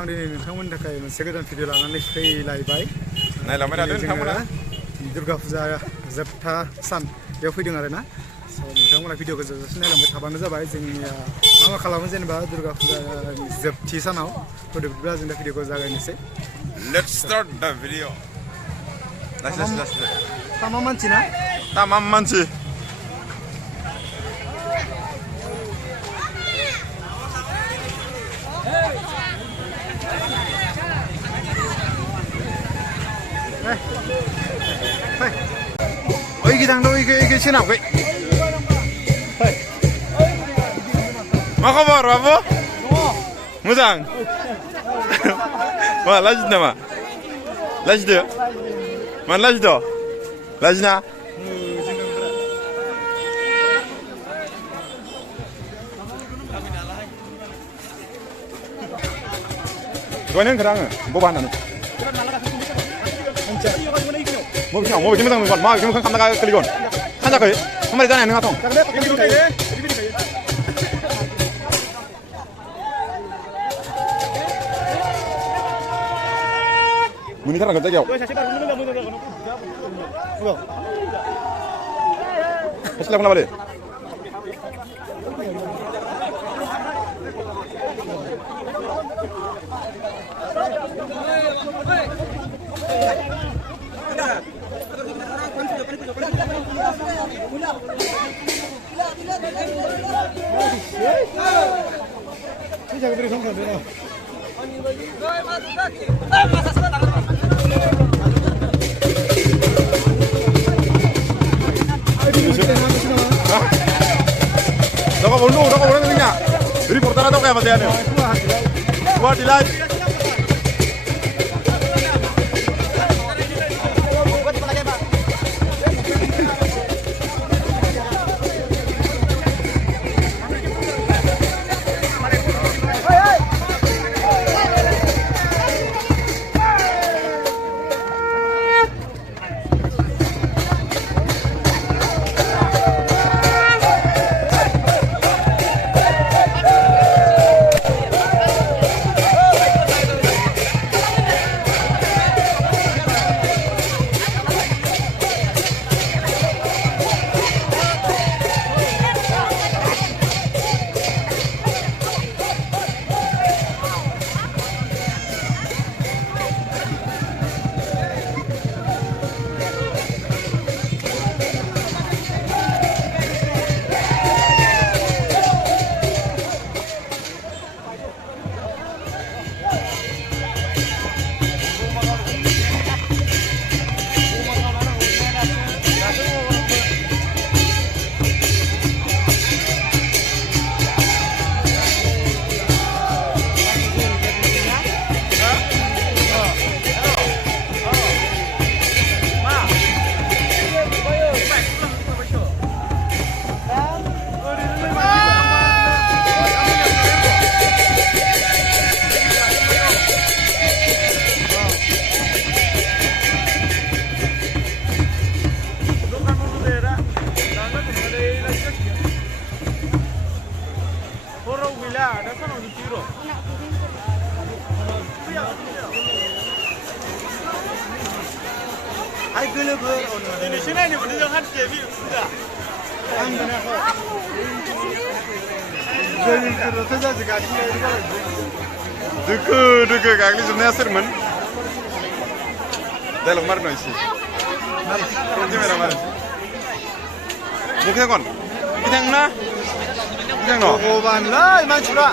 आं दिनै नोंथांमोननि थाखाय मोनसे गोदान भिडिअ लानानै फैलायबाय। नायलांबाय थादो नोंथांमोना दुर्गा फुजा जोबथा सान बेयाव फैदों आरोना। नोंथांमोना भिडिअखौ जोबजासिम नायलांबाय थाबानो जाबाय। जोंनिया मा खालामो जेनेबा दुर्गा फुजानि जोबथि सानाव बिदिब्ला जों दा भिडिअखौ जागायनोसै। Let's start the video. Let's. Tamam मानसि ना? Tamam मानसि। Oi gidang do iki senap kowe. Ma kabar, Babu? Moजां. Wah, lanjut nama. Lanjut. Mana lanjut? Lanjutna. Gua kerang, gua bahan anu. Mau bikin mozaं nonton, mau bikin kamera keligon. Kan jago, kamera jangan nengah tong. Muni terang kerja kau. Kasih lagu balik. Jangan beri songkok dulu. Doko bundu tinggal. Reporter atau kayak bagiannya? Gua di live. Duku kagli sebenarnya sermen. Dalam mar noisi. Nanti merah mar. Bukan kon. Kita na. Kita no. Goban lah, mancura.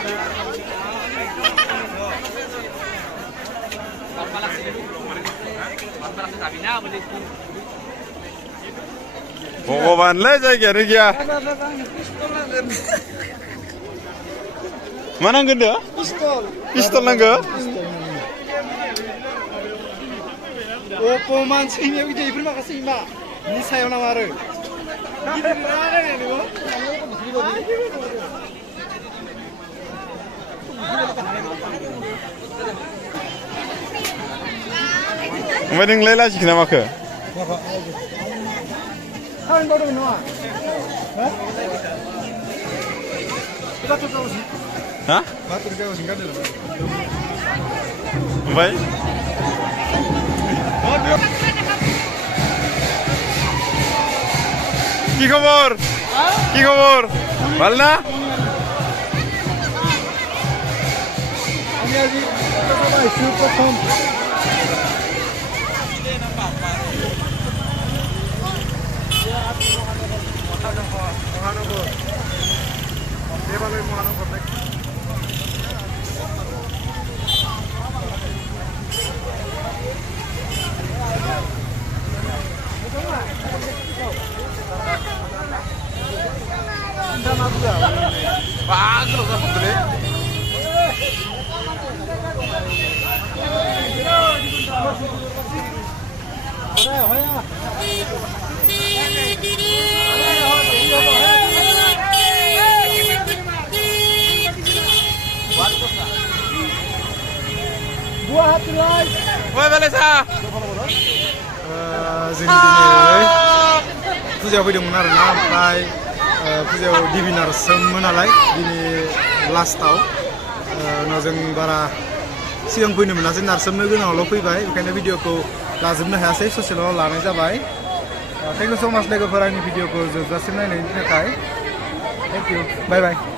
Goban lah jaga dia. Mana gede? Pistol nangga? Oh, mancingnya udah terima kasih mbak. Ini saya nawarin. Mending lela sih nama ke? Kalian baru kenal? Kita coba sih. Hah? Batur kau singkat dulu. नुबाय কি খবর ভাল না আমি আজি পাইছো প্ৰথম মহানগর দেৱালয় মহানগর Bagro sa putri. Buah hati lagi. Woi Valesa. जों दिनै फुजायाव फैदोंमोन आरोना ओमफ्राय फुजायाव डिभिनार सोममोन नालाय दिनै लास्टआव उनाव जों बारा सिगां फैनो मोनासै नारसोमनो गोनाङावल' फैबाय बेखायनो भिडिअखौ लाजोबनो हायासै ससेल' लानाय जाबाय थेंक इउ स' माच लोगोफोर आंनि भिडिअखौ जोबजासिम नायनायनि थाखाय थेंक इउ बाय बाय